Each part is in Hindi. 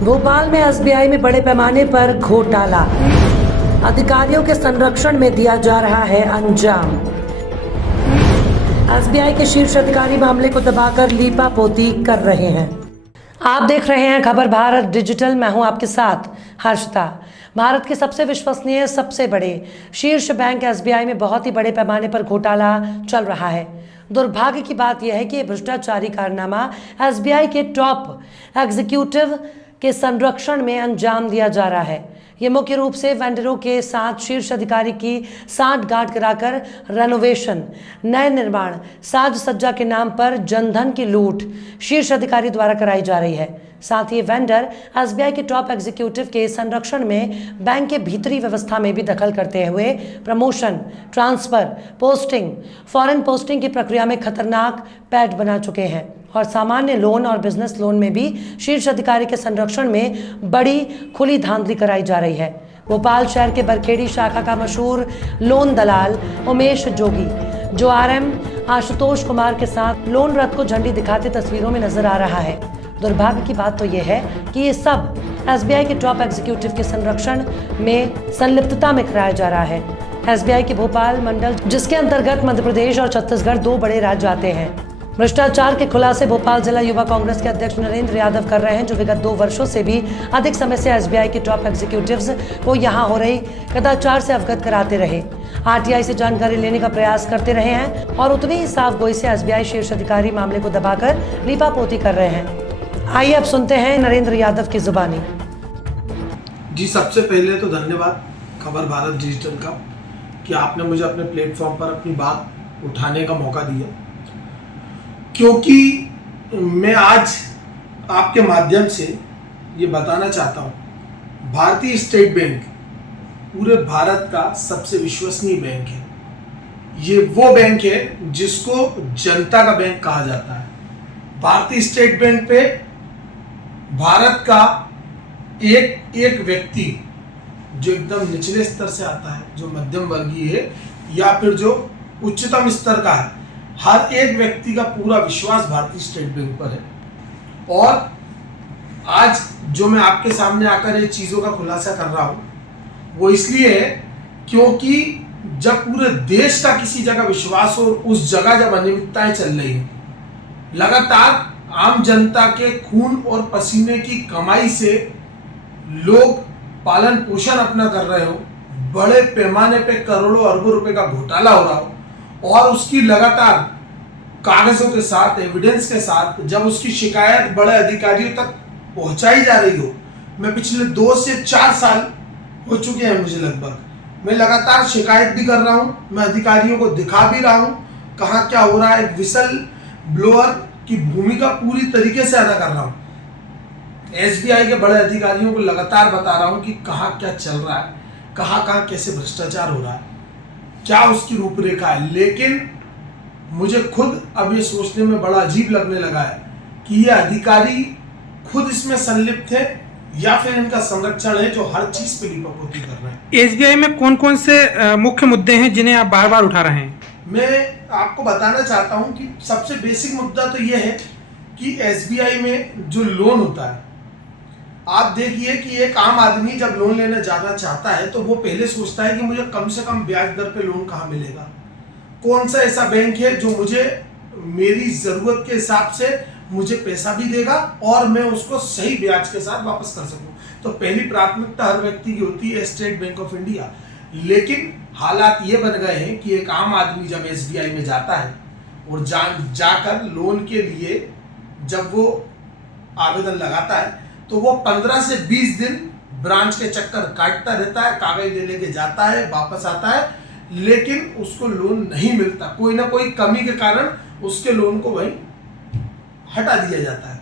भोपाल में एसबीआई में बड़े पैमाने पर घोटाला, अधिकारियों के संरक्षण में दिया जा रहा है अंजाम। एसबीआई के शीर्ष अधिकारी मामले को दबाकर लीपापोती कर रहे हैं। आप देख रहे हैं खबर भारत डिजिटल। मैं हूं आपके साथ हर्षिता। भारत के सबसे विश्वसनीय, सबसे बड़े शीर्ष बैंक एसबीआई में बहुत ही बड़े पैमाने पर घोटाला चल रहा है। दुर्भाग्य की बात यह है कि भ्रष्टाचारी कारनामा एसबीआई के टॉप एग्जीक्यूटिव के संरक्षण में अंजाम दिया जा रहा है। ये मुख्य रूप से वेंडरों के साथ शीर्ष अधिकारी की सांठगांठ कराकर रेनोवेशन, नए निर्माण, साज सज्जा के नाम पर जनधन की लूट शीर्ष अधिकारी द्वारा कराई जा रही है। साथ ही वेंडर एसबीआई के टॉप एग्जीक्यूटिव के संरक्षण में बैंक के भीतरी व्यवस्था में भी दखल करते हुए promotion, transfer, posting, foreign posting की प्रक्रिया में खतरनाक पैठ बना चुके हैं और सामान्य लोन और बिजनेस लोन में भी शीर्ष अधिकारी के संरक्षण में बड़ी खुली धांधली कराई जा रही है। भोपाल शहर के बरखेड़ी शाखा का मशहूर लोन दलाल उमेश जोगी, जो आरएम आशुतोष कुमार के साथ लोन रथ को झंडी दिखाते तस्वीरों में नजर आ रहा है। दुर्भाग्य की बात तो यह है कि ये सब एसबीआई के टॉप एग्जीक्यूटिव के संरक्षण में संलिप्तता में कराया जा रहा है। एसबीआई के भोपाल मंडल, जिसके अंतर्गत मध्य प्रदेश और छत्तीसगढ़ दो बड़े राज्य आते हैं, भ्रष्टाचार के खुलासे भोपाल जिला युवा कांग्रेस के अध्यक्ष नरेंद्र यादव कर रहे हैं, जो विगत 2 वर्षों से भी अधिक समय से एसबीआई के टॉप एग्जीक्यूटिव्स को यहां हो रही कदाचार से अवगत कराते रहे, आरटीआई से जानकारी लेने का प्रयास करते रहे हैं और उतनी ही साफ गोई से एसबीआई शीर्ष अधिकारी मामले को दबाकर लीपापोती कर रहे हैं। आइए अब सुनते हैं नरेंद्र यादव की जुबानी। जी, सबसे पहले तो धन्यवाद खबर भारत डिजिटल का कि आपने मुझे अपने प्लेटफॉर्म पर अपनी बात उठाने का मौका दिया, क्योंकि मैं आज आपके माध्यम से ये बताना चाहता हूँ, भारतीय स्टेट बैंक पूरे भारत का सबसे विश्वसनीय बैंक है। ये वो बैंक है जिसको जनता का बैंक कहा जाता है। भारतीय स्टेट बैंक पे भारत का एक व्यक्ति जो एकदम निचले स्तर से आता है, जो मध्यम वर्गीय है या फिर जो उच्चतम स्तर का है, हर एक व्यक्ति का पूरा विश्वास भारतीय स्टेट बैंक पर है। और आज जो मैं आपके सामने आकर ये चीज़ों का खुलासा कर रहा हूँ, वो इसलिए है क्योंकि जब पूरे देश का किसी जगह विश्वास हो, उस जगह जब अनियमितताएं चल रही हैं, लगातार आम जनता के खून और पसीने की कमाई से लोग पालन पोषण अपना कर रहे हो, बड़े पैमाने पे करोड़ों अरबों रुपए का घोटाला हो रहा हो और उसकी लगातार कागजों के साथ, एविडेंस के साथ जब उसकी शिकायत बड़े अधिकारियों तक पहुंचाई जा रही हो, मैं पिछले 2 से 4 साल हो चुके हैं मुझे लगभग, मैं लगातार शिकायत भी कर रहा हूं, मैं अधिकारियों को दिखा भी रहा हूं कहाँ क्या हो रहा है, एक विसल ब्लोअर की भूमिका पूरी तरीके से अदा कर रहा हूं। एसबीआई के बड़े अधिकारियों को लगातार बता रहा हूं कि कहाँ क्या चल रहा है, कहाँ कैसे भ्रष्टाचार हो रहा है, क्या उसकी रूपरेखा है। लेकिन मुझे खुद अब ये सोचने में बड़ा अजीब लगने लगा है कि ये अधिकारी खुद इसमें संलिप्त है या फिर इनका संरक्षण है जो हर चीज पे लीपापोती कर रहे हैं। एसबीआई में कौन कौन से मुख्य मुद्दे हैं जिन्हें आप बार बार उठा रहे हैं? मैं आपको बताना चाहता हूं कि सबसे बेसिक मुद्दा तो यह है कि एसबीआई में जो लोन होता है, आप देखिए कि एक आम आदमी जब लोन लेने जाना चाहता है तो वो पहले सोचता है कि मुझे कम से कम ब्याज दर पे लोन कहाँ मिलेगा, कौन सा ऐसा बैंक है जो मुझे मेरी जरूरत के हिसाब से मुझे पैसा भी देगा और मैं उसको सही ब्याज के साथ वापस कर सकूं। तो पहली प्राथमिकता हर व्यक्ति की होती है स्टेट बैंक ऑफ इंडिया। लेकिन हालात ये बन गए हैं कि एक आम आदमी जब एसबीआई में जाता है और जाकर लोन के लिए जब वो आवेदन लगाता है तो वो 15 से 20 दिन ब्रांच के चक्कर काटता रहता है, कागज ले लेके जाता है, वापस आता है, लेकिन उसको लोन नहीं मिलता। कोई ना कोई कमी के कारण उसके लोन को वहीं हटा दिया जाता है,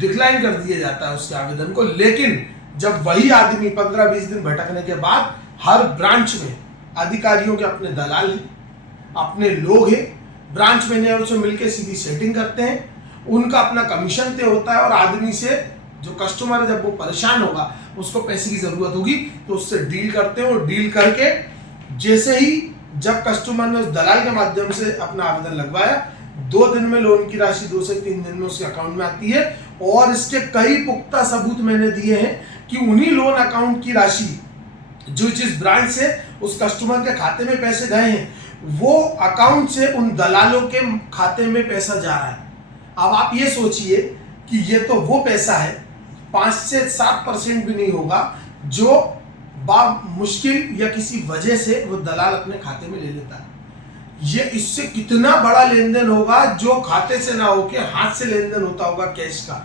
डिक्लाइन कर दिया जाता है उसके आवेदन को। लेकिन जब वही आदमी 15-20 दिन भटकने के बाद हर ब्रांच में अधिकारियों के अपने दलाल हैं, अपने लोग हैं, ब्रांच मैनेजर से मिलकर सीधी सेटिंग करते हैं, उनका अपना कमीशन तय होता है और आदमी से जो कस्टमर है जब वो परेशान होगा, उसको पैसे की जरूरत होगी तो उससे डील करते हैं और डील करके जैसे ही जब कस्टमर ने उस दलाल के माध्यम से अपना आवेदन लगवाया, 2 दिन में लोन की राशि 2 से 3 दिन में उसके अकाउंट में आती है। और इसके कई पुख्ता सबूत मैंने दिए हैं कि उन्हीं लोन अकाउंट की राशि जो जिस ब्रांच से उस कस्टमर के खाते में पैसे गए हैं, वो अकाउंट से उन दलालों के खाते में पैसा जा रहा है। अब आप ये सोचिए कि ये तो वो पैसा है 5 से 7% भी नहीं होगा जो मुश्किल या किसी वजह से वो दलाल अपने खाते में ले लेता है। ये इससे कितना बड़ा लेन देन होगा जो खाते से ना होके हाथ से लेन देन होता होगा कैश का।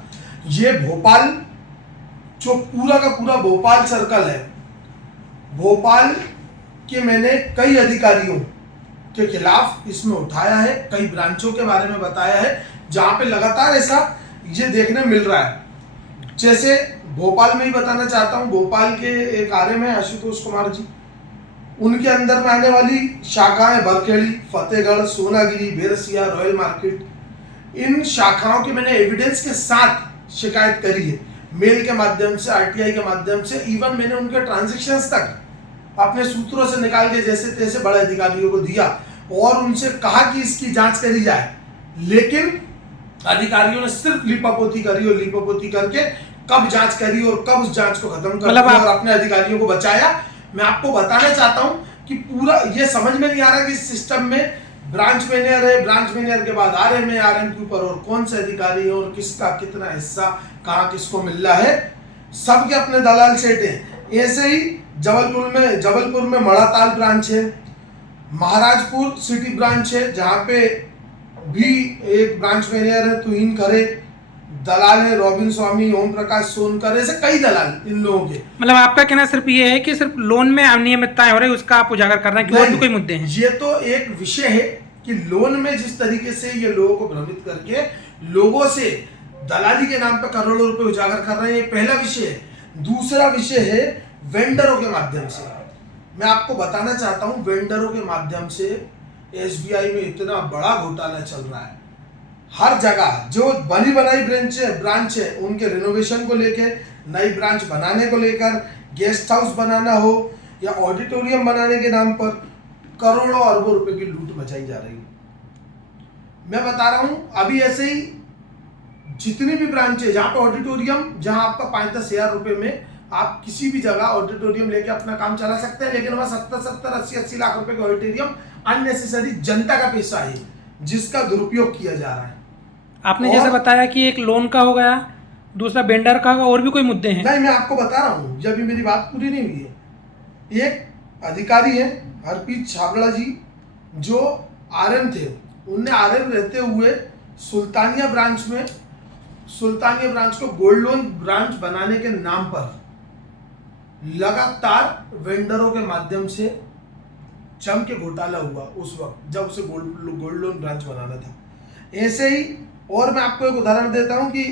ये भोपाल जो पूरा का पूरा भोपाल सर्कल है, भोपाल के मैंने कई अधिकारियों के खिलाफ इसमें उठाया है, कई ब्रांचों के बारे में बताया है जहां पे लगातार ऐसा ये देखने मिल रहा है। जैसे भोपाल में ही बताना चाहता हूं, भोपाल के एक आरएम है आशुतोष कुमार जी, उनके अंदर में आने वाली शाखाएं बरखेड़ी, फतेहगढ़, सोनागिरी, बेरसिया, रॉयल मार्केट, इन शाखाओं के मैंने एविडेंस के साथ शिकायत करी है, मेल के माध्यम से, आरटीआई के माध्यम से। इवन मैंने उनके ट्रांजैक्शंस तक अपने सूत्रों से निकाल के जैसे तैसे बड़े अधिकारियों को दिया और उनसे कहा कि इसकी जांच करी जाए, लेकिन अधिकारियों ने सिर्फ लीपापोती करी और लीपापोती करके कब जांच करी और कब उस जांच को खत्म कर दिया और अपने अधिकारियों को बचाया। मैं आपको बताना चाहता हूं कि पूरा ये समझ में नहीं आ रहा कि इस सिस्टम में ब्रांच मैनेजर है, ब्रांच मैनेजर के बाद आरएम है, आरएम के ऊपर और कौन से अधिकारी है और किसका कितना हिस्सा कहाँ किसको मिल रहा है, सबके अपने दलाल सेट हैं। ऐसे ही जबलपुर में मड़ाताल ब्रांच है, महाराजपुर सिटी ब्रांच है जहाँ पे भी एक ब्रांच मैनेजर है तुहिन खरे, दलाल है रॉबिन स्वामी, ओम प्रकाश सोनकर, ऐसे कई दलाल इन लोगों के। मतलब आपका कहना सिर्फ ये है कि सिर्फ लोन में अनियमितताएं हो रही है, उसका आप उजागर कर रहे हैं कि और भी कोई मुद्दे हैं? ये तो एक विषय है कि लोन में जिस तरीके से ये लोगों को भ्रमित करके लोगों से दलाली के नाम पर करोड़ों रुपए उजागर कर रहे हैं, ये पहला विषय है। दूसरा विषय है वेंडरों के माध्यम से। मैं आपको बताना चाहता हूं, वेंडरों के माध्यम से एसबीआई में इतना बड़ा घोटाला चल रहा है। हर जगह जो बनी बनाई ब्रांच है उनके रिनोवेशन को लेकर, नई ब्रांच बनाने को लेकर, गेस्ट हाउस बनाना हो या ऑडिटोरियम बनाने के नाम पर करोड़ों अरबों रुपए की लूट मचाई जा रही है। मैं बता रहा हूं, अभी ऐसे ही जितनी भी ब्रांच है जहां पे ऑडिटोरियम, जहां आपका 5-10 हजार रुपए में आप किसी भी जगह ऑडिटोरियम लेके अपना काम चला सकते हैं, लेकिन वहां 70-70, 80-80 लाख रुपए का ऑडिटोरियम अननेसेसरी जनता का पैसा है जिसका दुरुपयोग किया जा रहा है। आपने जैसे बताया कि एक लोन का हो गया, दूसरा वेंडर का होगा, और भी कोई मुद्दे हैं? नहीं, मैं आपको बता रहा हूं, जब भी मेरी बात पूरी नहीं हुई है। एक अधिकारी है हरप्रीत छाबड़ा जी जो आरएम थे, उनने आरएम रहते हुए सुल्तानिया ब्रांच को गोल्ड लोन ब्रांच बनाने के नाम पर लगातार वेंडरों के माध्यम से जम के घोटाला हुआ उस वक्त जब उसे गोल्ड लोन ब्रांच बनाना था। ऐसे ही और मैं आपको एक उदाहरण देता हूं कि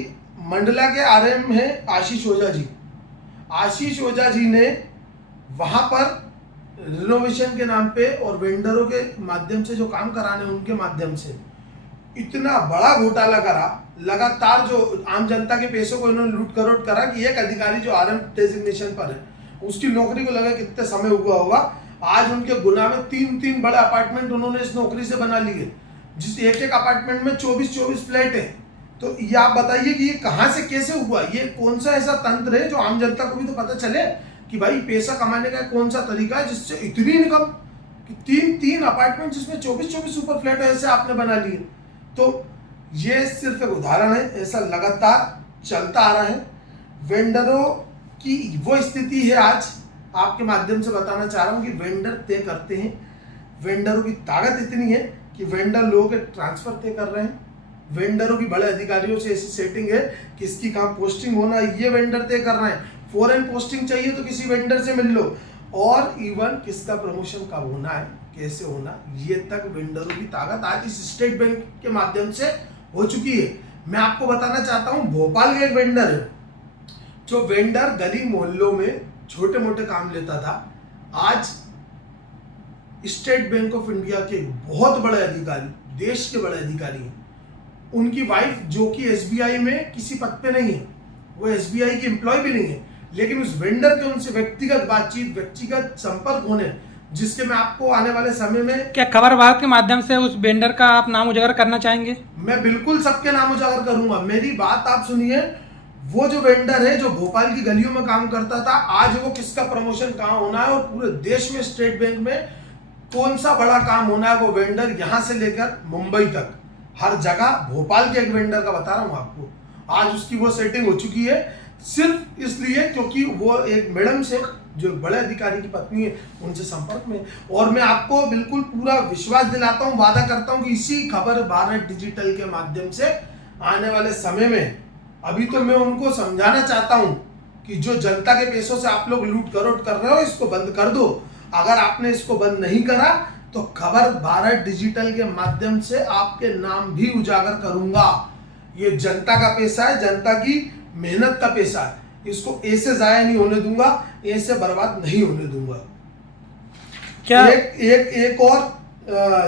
मंडला के आरएम है आशीष ओझा जी। आशीष ओझा जी ने वहां पर रिनोवेशन के नाम पे और वेंडरों के माध्यम से जो काम कराने उनके माध्यम से इतना बड़ा घोटाला करा, लगातार जो आम जनता के पैसों को इन्होंने लूट करोट करा कि एक अधिकारी जो आरएम डेजिग्नेशन पर है उसकी नौकरी को लगा कितने समय हुआ होगा, आज उनके गुना में 3 बड़े अपार्टमेंट उन्होंने इस नौकरी से बना लिए, जिस एक अपार्टमेंट में 24 फ्लैट है। तो ये आप बताइए कि ये कहां से कैसे हुआ, ये कौन सा ऐसा तंत्र है जो आम जनता को भी तो पता चले कि भाई पैसा कमाने का कौन सा तरीका है जिससे इतनी इनकम कि 3 अपार्टमेंट जिसमें 24 सुपर फ्लैट ऐसे आपने बना लिए। तो ये सिर्फ एक उदाहरण है, ऐसा लगातार चलता आ रहा है। वेंडरों की वो स्थिति है आज, आपके माध्यम से बताना चाह रहा हूं कि वेंडर तय करते हैं। वेंडरों की ताकत इतनी है कि वेंडर लोगों के ट्रांसफर तय कर रहे हैं। वेंडरों की बड़े अधिकारियों से ऐसी सेटिंग है किसकी कहाँ पोस्टिंग होना ये वेंडर तय कर रहे हैं। फॉरेन पोस्टिंग चाहिए तो किसी वेंडर से मिल लो, और इवन किसका प्रमोशन कब होना है, कैसे होना, ये तक वेंडरों की ताकत आज इस स्टेट बैंक के माध्यम से हो चुकी है। मैं आपको बताना चाहता हूं, भोपाल का एक वेंडर है जो वेंडर गली मोहल्लों में छोटे मोटे काम लेता था, आज स्टेट बैंक ऑफ इंडिया के बहुत बड़े अधिकारी, देश के बड़े अधिकारी हैं। उनकी वाइफ जो कि एसबीआई में किसी पद पे नहीं है, वो एसबीआई की एम्प्लॉय भी नहीं है, लेकिन उस वेंडर के उनसे व्यक्तिगत बातचीत, व्यक्तिगत संपर्क होने जिसके मैं आपको आने वाले समय में, क्या खबर भारत के माध्यम से उस वेंडर का आप नाम उजागर करना चाहेंगे? मैं बिल्कुल सबके नाम उजागर करूंगा। मेरी बात आप सुनिए, वो जो वेंडर है जो भोपाल की गलियों में काम करता था, आज वो किसका प्रमोशन कहाँ होना है और पूरे देश में स्टेट बैंक में कौन सा बड़ा काम होना है, वो वेंडर यहां से लेकर मुंबई तक हर जगह, भोपाल के एक वेंडर का बता रहा हूं आपको, आज उसकी वो सेटिंग हो चुकी है। सिर्फ इसलिए क्योंकि वो एक मैडम से, जो बड़े अधिकारी की पत्नी है, उनसे संपर्क में। और मैं आपको बिल्कुल पूरा विश्वास दिलाता हूं, वादा करता हूं कि इसी खबर भारत डिजिटल के माध्यम से आने वाले समय में, अभी तो मैं उनको समझाना चाहता हूं कि जो जनता के पैसों से आप लोग लूट करोट कर रहे हो, इसको बंद कर दो। अगर आपने इसको बंद नहीं करा तो खबर भारत डिजिटल के माध्यम से आपके नाम भी उजागर करूंगा। ये जनता का पैसा है, जनता की मेहनत का पैसा है, इसको ऐसे जाया नहीं होने दूंगा, ऐसे बर्बाद नहीं होने दूंगा। क्या एक और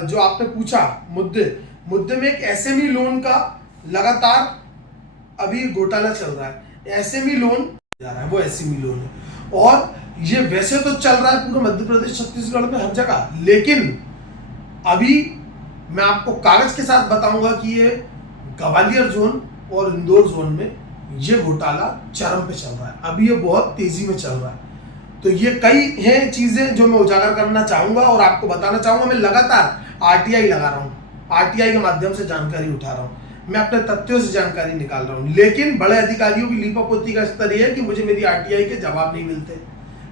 जो आपने पूछा मुद्दे में, एक एसएमई लोन का लगातार अभी घोटाला चल रहा है। एसएमई लोन जा रहा है, वो एसएमई लोन है, और ये वैसे तो चल रहा है पूरे मध्य प्रदेश छत्तीसगढ़ में हर जगह, लेकिन अभी मैं आपको कागज के साथ बताऊंगा कि ये ग्वालियर जोन और इंदौर जोन में ये घोटाला चरम पे चल रहा है, अभी ये बहुत तेजी में चल रहा है। तो ये कई हैं चीजें जो मैं उजागर करना चाहूंगा और आपको बताना चाहूंगा। मैं लगातार आरटीआई लगा रहा हूँ, आरटीआई के माध्यम से जानकारी उठा रहा हूँ, मैं अपने तथ्यों से जानकारी निकाल रहा हूँ, लेकिन बड़े अधिकारियों की लीपापोती का स्तर यह है कि मुझे मेरी आरटीआई के जवाब नहीं मिलते।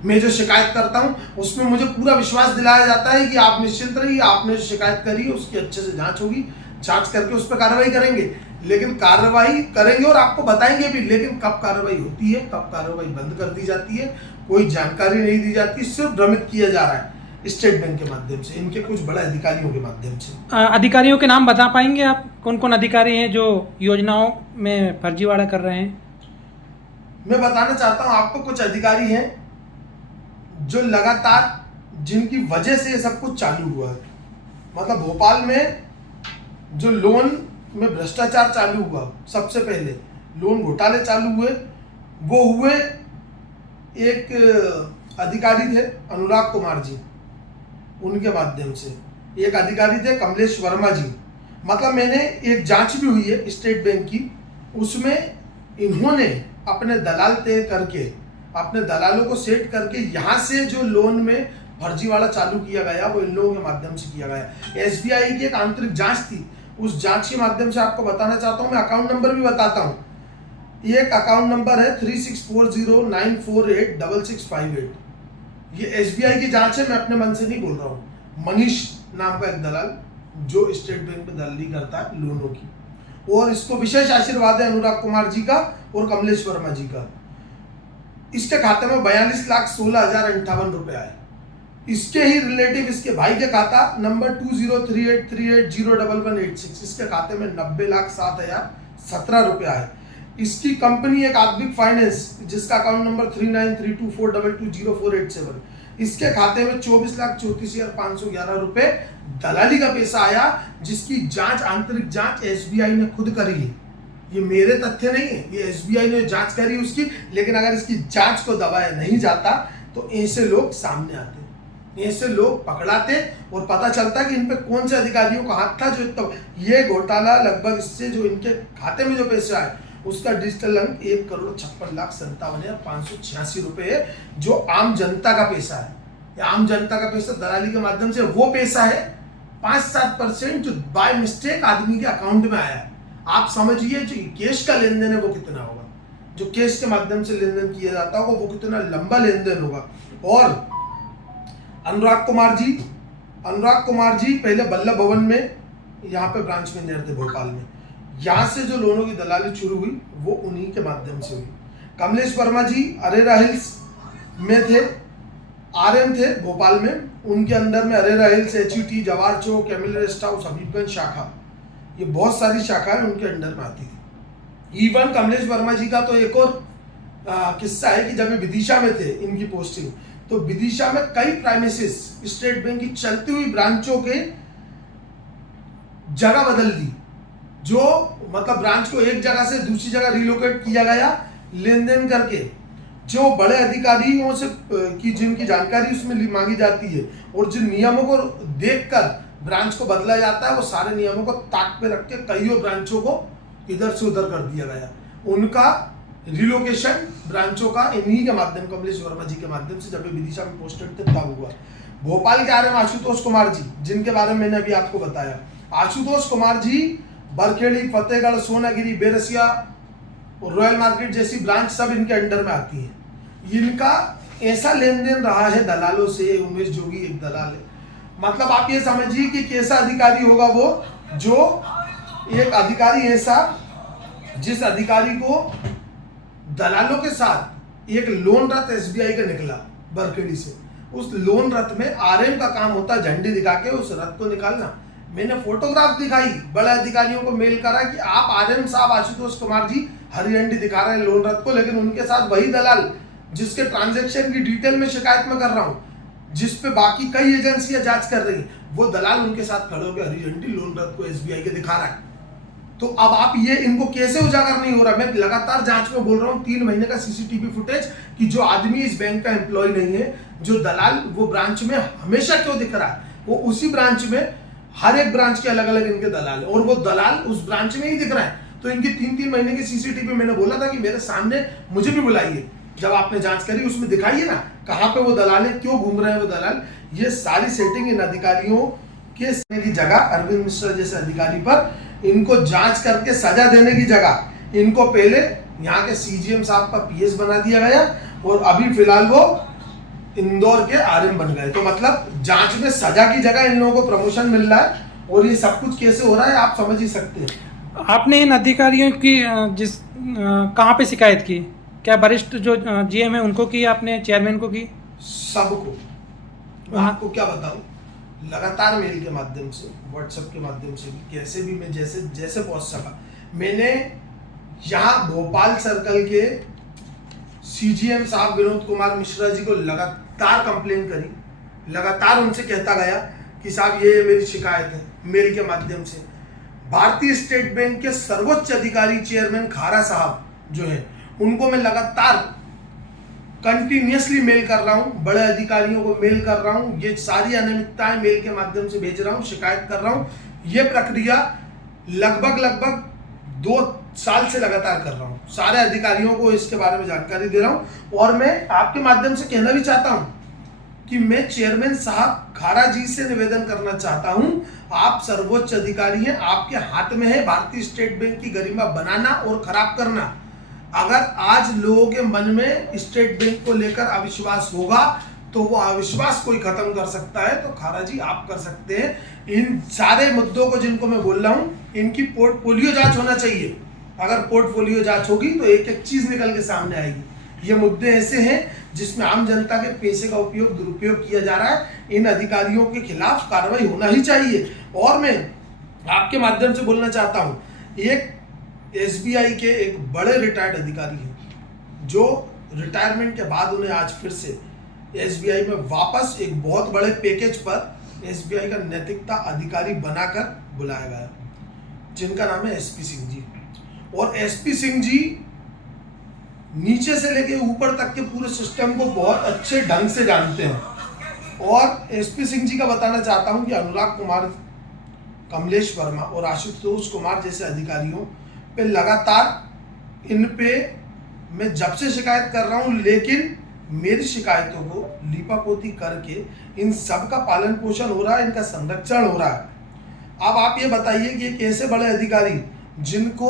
मैं जो शिकायत करता हूं उसमें मुझे पूरा विश्वास दिलाया जाता है कि आप निश्चिंत रहिए, आपने जो शिकायत करी है उसकी अच्छे से जांच होगी, जांच करके उस पर कार्रवाई करेंगे। लेकिन कार्रवाई करेंगे और आपको बताएंगे भी, लेकिन कब कार्रवाई होती है, कब कार्रवाई बंद कर दी जाती है, कोई जानकारी नहीं दी जाती, सिर्फ भ्रमित किया जा रहा है स्टेट बैंक के माध्यम से, इनके कुछ बड़े अधिकारियों के माध्यम से। अधिकारियों के नाम बता पाएंगे आप? कौन कौन अधिकारी हैं जो योजनाओं में फर्जीवाड़ा कर रहे हैं? मैं बताना चाहता हूं आपको, कुछ अधिकारी हैं जो लगातार, जिनकी वजह से ये सब कुछ चालू हुआ है। मतलब भोपाल में जो लोन में भ्रष्टाचार चालू हुआ, सबसे पहले लोन घोटाले चालू हुए, वो हुए एक अधिकारी थे अनुराग कुमार जी, उनके माध्यम से। एक अधिकारी थे कमलेश वर्मा जी। मतलब मैंने एक जांच भी हुई है स्टेट बैंक की, उसमें इन्होंने अपने दलाल तय करके, अपने दलालों को सेट करके यहाँ से जो लोन में फर्जीवाड़ा चालू किया गया वो इन लोगों के माध्यम से किया गया। एसबीआई की एक आंतरिक जांच थी, उस जांच के माध्यम से आपको बताना चाहता हूँ। मैं अकाउंट नंबर भी बताता हूँ, एक अकाउंट नंबर है 3640948665। ये एसबीआई की जांच है, मैं अपने मन से नहीं बोल रहा हूँ। मनीष नाम का एक दलाल जो स्टेट बैंक में दलाली करता है लोनों की, और इसको विशेष आशीर्वाद है अनुराग कुमार जी का और कमलेश वर्मा जी का। इसके खाते में 42,16,058 रुपए आए। इसके ही रिलेटिव, इसके भाई के खाता नंबर 203838011186, इसके खाते में 90,07,017 रुपए आए। इसकी कंपनी एक आद्विक फाइनेंस, जिसका अकाउंट नंबर 393242204887, इसके खाते में 24,34,511 रुपए दलाली का पैसा आया, जिसकी जांच, आंतरिक जांच एसबीआई ने खुद करी है। ये मेरे तथ्य नहीं है, ये एसबीआई ने जांच करी उसकी। लेकिन अगर इसकी जांच को दबाया नहीं जाता तो ऐसे लोग सामने आते, ऐसे लोग पकड़ाते और पता चलता कि इन पे कौन से अधिकारियों का हाथ था। जो तो ये घोटाला लगभग, इससे जो इनके खाते में जो पैसा है उसका डिजिटल अंक 1,56,57,586 रुपए है, जो आम जनता का पैसा है। आम जनता का पैसा दलाली के माध्यम से वो पैसा है 5-7% जो बाय मिस्टेक आदमी के अकाउंट में आया है। आप समझिए जो कैश का लेन देन है वो कितना होगा, जो कैश के माध्यम से लेन देन किया जाता होगा वो कितना लंबा लेन देन होगा। और अनुराग कुमार जी पहले बल्लभ भवन में, यहाँ पे ब्रांच मैनेजर थे भोपाल में। यहाँ से जो लोनों की दलाली शुरू हुई वो उन्हीं के माध्यम से हुई। कमलेश वर्मा जी अरेरा हिल्स में थे, आरएम थे भोपाल में, उनके अंदर में अरेरा हिल्स, एचयूटी, जवाहर चौक, एमएल रेस्ट हाउस, हबीबगंज शाखा, ये बहुत सारी शाखाएं उनके अंडर में आती थी। इवन कमलेश वर्मा जी का तो एक और किस्सा है कि जब ये विदिशा में थे, इनकी पोस्टिंग, तो विदिशा में कई प्राइमेसिस स्टेट बैंक की चलती हुई ब्रांचों के जगह बदल दी, जो मतलब ब्रांच को एक जगह से दूसरी जगह रिलोकेट किया गया लेन देन करके, जो बड़े अधिकारियों से की जिनकी जानकारी उसमें मांगी जाती है और जिन नियमों को देखकर ब्रांच को बदला जाता है, वो सारे नियमों को ताक पे रख के कईयों ब्रांचों को इधर से उधर कर दिया गया। उनका रिलोकेशन ब्रांचों का इन्हीं के माध्यम, कमलेश वर्मा जी के माध्यम से, जब विदिशा में पोस्टेड थे तब हुआ। भोपाल के आरएम आशुतोष कुमार जी, जिनके बारे में मैंने अभी आपको बताया, आशुतोष कुमार जी बरखेड़ी, फतेहगढ़, सोनागिरी, बेरसिया और रॉयल मार्केट जैसी ब्रांच सब इनके अंडर में आती है। इनका ऐसा लेन देन रहा है दलालों से, उमेश जोगी एक दलाल है, मतलब आप ये समझिए कि कैसा अधिकारी होगा वो, जो एक अधिकारी ऐसा जिस अधिकारी को दलालों के साथ एक लोन रथ एसबीआई का निकला बरखेड़ी से, उस लोन रथ में आरएम का काम होता है झंडी दिखा के उस रथ को निकालना। मैंने फोटोग्राफ दिखाई, बड़े अधिकारियों को मेल करा कि आप आरएम साहब आशुतोष कुमार जी हरी झंडी दिखा रहे हैं लोन रथ को, लेकिन उनके साथ वही दलाल जिसके ट्रांजैक्शन की डिटेल में शिकायत में कर रहा हूँ, जिस पे बाकी कई एजेंसियां जांच कर रही, वो दलाल उनके साथ खड़े होकर हरी झंडी लोन रथ को एसबीआई के दिखा रहा है। तो अब आप ये इनको कैसे उजागर नहीं हो रहा? मैं लगातार जांच में बोल रहा हूँ 3 महीने का सीसीटीवी फुटेज कि जो आदमी इस बैंक का एम्प्लॉय नहीं है, जो दलाल वो ब्रांच में हमेशा क्यों दिख रहा है, वो उसी ब्रांच में हर एक ब्रांच के अलग अलग इनके दलाल है और वो दलाल उस ब्रांच में ही दिख रहा है। तो इनकी 3-3 महीने की सीसीटीवी, मैंने बोला था कि मेरे सामने मुझे भी बुलाइए, जब आपने जांच करी उसमें दिखाइए ना कहाँ पे वो दलाल है, क्यों घूम रहे हैं वो दलाल। ये सारी सेटिंग इन अधिकारियों के की जगह अरविंद मिश्रा जैसे अधिकारी पर इनको जांच करके सजा देने की जगह इनको पहले यहाँ के सीजीएम साहब का पीएस बना दिया गया और अभी फिलहाल वो इंदौर के आरएम बन गए। तो मतलब जांच में सजा की जगह इन लोगों को प्रमोशन मिल रहा है और ये सब कुछ कैसे हो रहा है आप समझ ही सकते हैं। आपने इन अधिकारियों की कहाँ पे शिकायत की? क्या वरिष्ठ जो जीएम है उनको की, आपने चेयरमैन को की? सबको। मैं आपको क्या बताऊं, लगातार मेल के माध्यम से, व्हाट्सएप के माध्यम से, कैसे भी मैं जैसे जैसे पहुंच सका, मैंने यहाँ भोपाल सर्कल के सीजीएम साहब विनोद कुमार मिश्रा जी को लगातार कंप्लेन करी, लगातार उनसे कहता गया कि साहब ये मेरी शिकायत है, मेल के माध्यम से। भारतीय स्टेट बैंक के सर्वोच्च अधिकारी चेयरमैन खारा साहब जो है उनको मैं लगातार कंटिन्यूसली मेल कर रहा हूं, बड़े अधिकारियों को मेल कर रहा हूं, ये सारी अनियमितताएं मेल के माध्यम से भेज रहा हूं, शिकायत कर रहा हूं। ये प्रक्रिया लगभग 2 साल से लगातार कर रहा हूं, सारे अधिकारियों को इसके बारे में जानकारी दे रहा हूं। और मैं आपके माध्यम से कहना भी चाहता हूं कि मैं चेयरमैन साहब खारा जी से निवेदन करना चाहता हूं, आप सर्वोच्च अधिकारी हैं, आपके हाथ में है भारतीय स्टेट बैंक की गरिमा बनाना और खराब करना। अगर आज लोगों के मन में स्टेट बैंक को लेकर अविश्वास होगा तो वो अविश्वास कोई खत्म कर सकता है, तो खारा जी आप कर सकते हैं। इन सारे मुद्दों को जिनको मैं बोल रहा हूं, इनकी पोर्टफोलियो जांच होना चाहिए। अगर पोर्टफोलियो जांच होगी तो एक एक चीज निकल के सामने आएगी। ये मुद्दे ऐसे हैं जिसमें आम जनता के पैसे का उपयोग, दुरुपयोग किया जा रहा है। इन अधिकारियों के खिलाफ कार्रवाई होना ही चाहिए। और मैं आपके माध्यम से बोलना चाहता हूं, एक एसबीआई के एक बड़े रिटायर्ड अधिकारी हैं जो रिटायरमेंट के बाद उन्हें आज फिर से एसबीआई में वापस एक बहुत बड़े पैकेज पर एसबीआई का नैतिकता अधिकारी बनाकर बुलाया गया, जिनका नाम है एसपी सिंह जी। और एसपी सिंह जी नीचे से लेके ऊपर तक के पूरे सिस्टम को बहुत अच्छे ढंग से जानते हैं। और एसपी सिंह जी का बताना चाहता हूं कि अनुराग कुमार, कमलेश वर्मा और आशुतोष कुमार जैसे अधिकारियों पे लगातार इन पे मैं जब से शिकायत कर रहा हूं, लेकिन मेरी शिकायतों को लीपापोती करके इन सब का पालन पोषण हो रहा है, इनका संरक्षण हो रहा है। अब आप ये बताइए कि एक ऐसे बड़े अधिकारी जिनको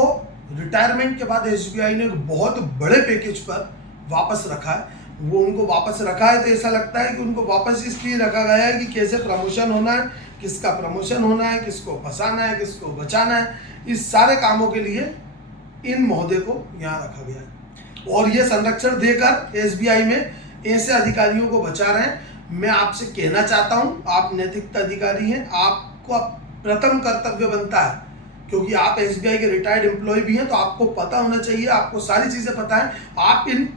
रिटायरमेंट के बाद एसबीआई ने एक बहुत बड़े पैकेज पर वापस रखा है, वो उनको वापस रखा है तो ऐसा लगता है कि उनको वापस इसलिए रखा गया है कि कैसे प्रमोशन होना है, किसका प्रमोशन होना है, किसको फंसाना है, किसको बचाना है। इस सारे कामों के लिए इन महोदय को यहाँ रखा गया है और ये संरक्षण देकर एसबीआई में ऐसे अधिकारियों को बचा रहे हैं। मैं आपसे कहना चाहता हूँ, आप नैतिकता अधिकारी हैं, आपको प्रथम कर्तव्य बनता है, क्योंकि आप एसबीआई के रिटायर्ड एम्प्लॉय भी हैं, तो आपको पता होना चाहिए, आपको सारी चीज़ें पता है। आप इन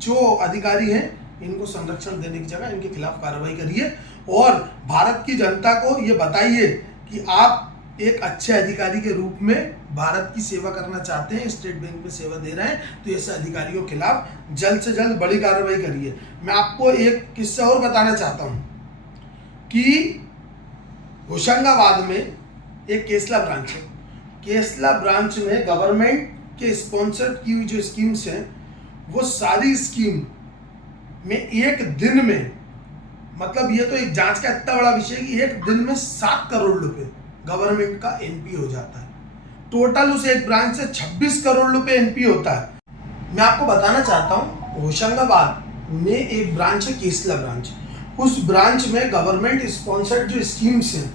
जो अधिकारी हैं इनको संरक्षण देने की जगह इनके खिलाफ कार्रवाई करिए और भारत की जनता को ये बताइए कि आप एक अच्छे अधिकारी के रूप में भारत की सेवा करना चाहते हैं, स्टेट बैंक में सेवा दे रहे हैं, तो ऐसे अधिकारियों के खिलाफ जल्द से जल्द बड़ी कार्रवाई करिए। मैं आपको एक किस्सा और बताना चाहता हूं कि होशंगाबाद में एक केसला ब्रांच है। केसला ब्रांच में गवर्नमेंट के स्पॉन्सर की हुई जो स्कीम्स हैं, वो सारी स्कीम में एक दिन में, मतलब ये तो एक जांच का इतना बड़ा विषय है कि एक दिन में 7 करोड़ रुपए गवर्नमेंट का एनपी हो जाता है। टोटल उस एक ब्रांच से 26 करोड़ रुपए एनपी होता है। मैं आपको बताना चाहता हूँ, होशंगाबाद में एक ब्रांच है, केसला ब्रांच। उस ब्रांच में गवर्नमेंट स्पॉन्सर्ड जो स्कीम्स हैं,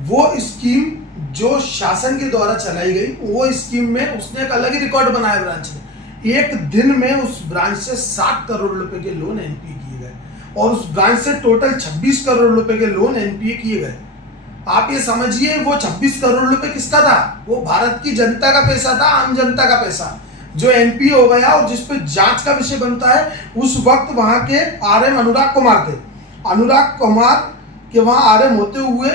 वो स्कीम जो शासन के द्वारा चलाई गई, वो स्कीम में उसने एक अलग ही रिकॉर्ड बनाया ब्रांच ने। एक दिन में उस ब्रांच से 7 करोड़ रुपए के लोन एनपी किए गए और उस ब्रांच से टोटल 26 करोड़ रुपए के लोन एनपीए किए गए। आप ये समझिए, वो 26 करोड़ रुपए किसका था? वो भारत की जनता का पैसा था, आम जनता का पैसा, जो एनपी हो गया और जिस पे जांच का विषय बनता है। उस वक्त वहां के आरएम अनुराग कुमार थे। अनुराग कुमार के वहां आरएम होते हुए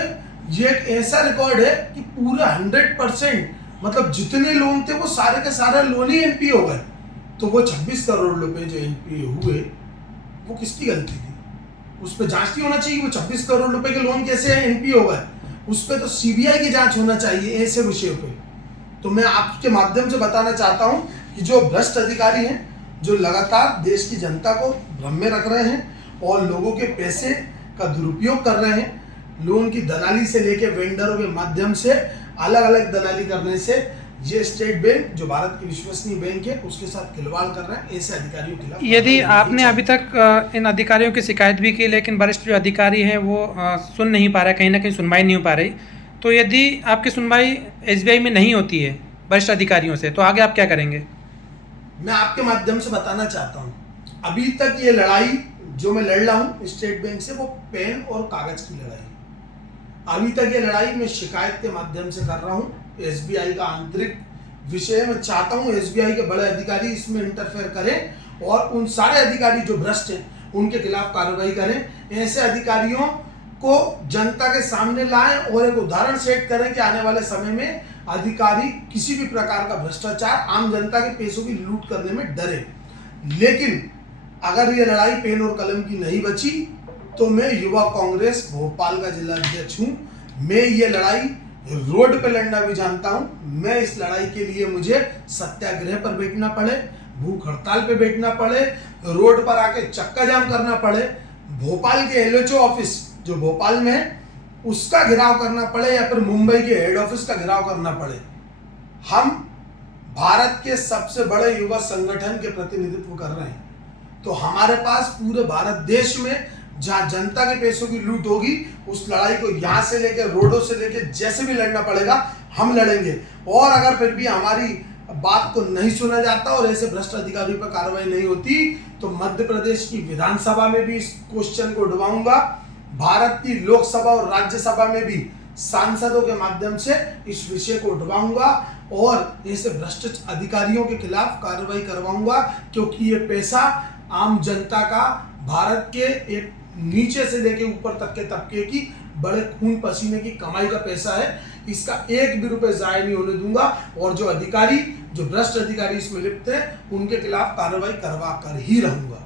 ये एक ऐसा रिकॉर्ड है कि पूरा 100%, मतलब जितने लोन थे वो सारे के सारे लोन ही एनपी हो गए। तो वो 26 करोड़ रुपए जो एनपी हुए, वो किसकी गलती थी? उस पर जांच नहीं होना चाहिए? वो 26 करोड़ रुपए के लोन कैसे एनपी हो गए? उस पर तो सीबीआई की जांच होना चाहिए ऐसे विषयों पे। तो मैं आपके माध्यम से बताना चाहता हूं कि जो भ्रष्ट अधिकारी हैं, जो लगातार देश की जनता को भ्रम में रख रहे हैं और लोगों के पैसे का दुरुपयोग कर रहे हैं, लोन की दलाली से लेके वेंडरों के माध्यम से अलग अलग दलाली करने से, ये स्टेट बैंक जो भारत की विश्वसनीय बैंक है उसके साथ खिलवाड़ कर रहे हैं। ऐसे अधिकारियों के खिलाफ यदि आपने अभी तक इन अधिकारियों की शिकायत भी की, लेकिन वरिष्ठ जो अधिकारी हैं वो सुन नहीं पा रहे, कहीं ना कहीं सुनवाई नहीं हो पा रही, तो यदि आपकी सुनवाई एसबीआई में नहीं होती है वरिष्ठ अधिकारियों से, तो आगे आप क्या करेंगे? मैं आपके माध्यम से बताना चाहता हूँ, अभी तक ये लड़ाई जो मैं लड़ रहा हूँ स्टेट बैंक से, वो पेन और कागज की लड़ाई। अभी तक ये लड़ाई मैं शिकायत के माध्यम से कर रहा हूँ। एसबीआई का आंतरिक विषय मैं चाहता हूँ एसबीआई के बड़े अधिकारी इसमें इंटरफेयर करें और उन सारे अधिकारी जो भ्रष्ट हैं उनके खिलाफ कार्रवाई करें। ऐसे अधिकारियों को जनता के सामने लाएं और एक उदाहरण सेट करें कि आने वाले समय में अधिकारी किसी भी प्रकार का भ्रष्टाचार, आम जनता के पैसों की लूट करने में डरे। लेकिन अगर ये लड़ाई पेन और कलम की नहीं बची तो मैं युवा कांग्रेस भोपाल का जिला अध्यक्ष हूँ। मैं ये लड़ाई रोड पे लड़ना भी जानता हूँ। मैं इस लड़ाई के लिए मुझे सत्याग्रह पर बैठना पड़े, भूख हड़ताल पे बैठना पड़े, रोड पर आके चक्का जाम करना पड़े, भोपाल के एलएचओ ऑफिस जो भोपाल में है उसका घेराव करना पड़े या फिर मुंबई के हेड ऑफिस का घेराव करना पड़े, हम भारत के सबसे बड़े युवा संगठन के प्रतिनिधित्व कर रहे हैं। तो हमारे पास पूरे भारत देश में जहां जनता के पैसों की लूट होगी, उस लड़ाई को यहां से लेकर रोडों से लेकर जैसे भी लड़ना पड़ेगा हम लड़ेंगे। और अगर फिर भी हमारी बात को नहीं सुना जाता और ऐसे भ्रष्ट अधिकारियों पर कार्रवाई नहीं होती तो मध्य प्रदेश की विधानसभा में भी इस क्वेश्चन को उठवाऊंगा, भारत की लोकसभा और राज्यसभा में भी सांसदों के माध्यम से इस विषय को उठवाऊंगा और ऐसे भ्रष्ट अधिकारियों के खिलाफ कार्रवाई करवाऊंगा, क्योंकि ये पैसा आम जनता का, भारत के एक नीचे से लेके ऊपर तक के तबके की बड़े खून पसीने की कमाई का पैसा है। इसका एक भी रुपए जाया नहीं होने दूंगा और जो अधिकारी, जो भ्रष्ट अधिकारी इसमें लिप्त हैं उनके खिलाफ कार्रवाई करवा कर ही रहूंगा।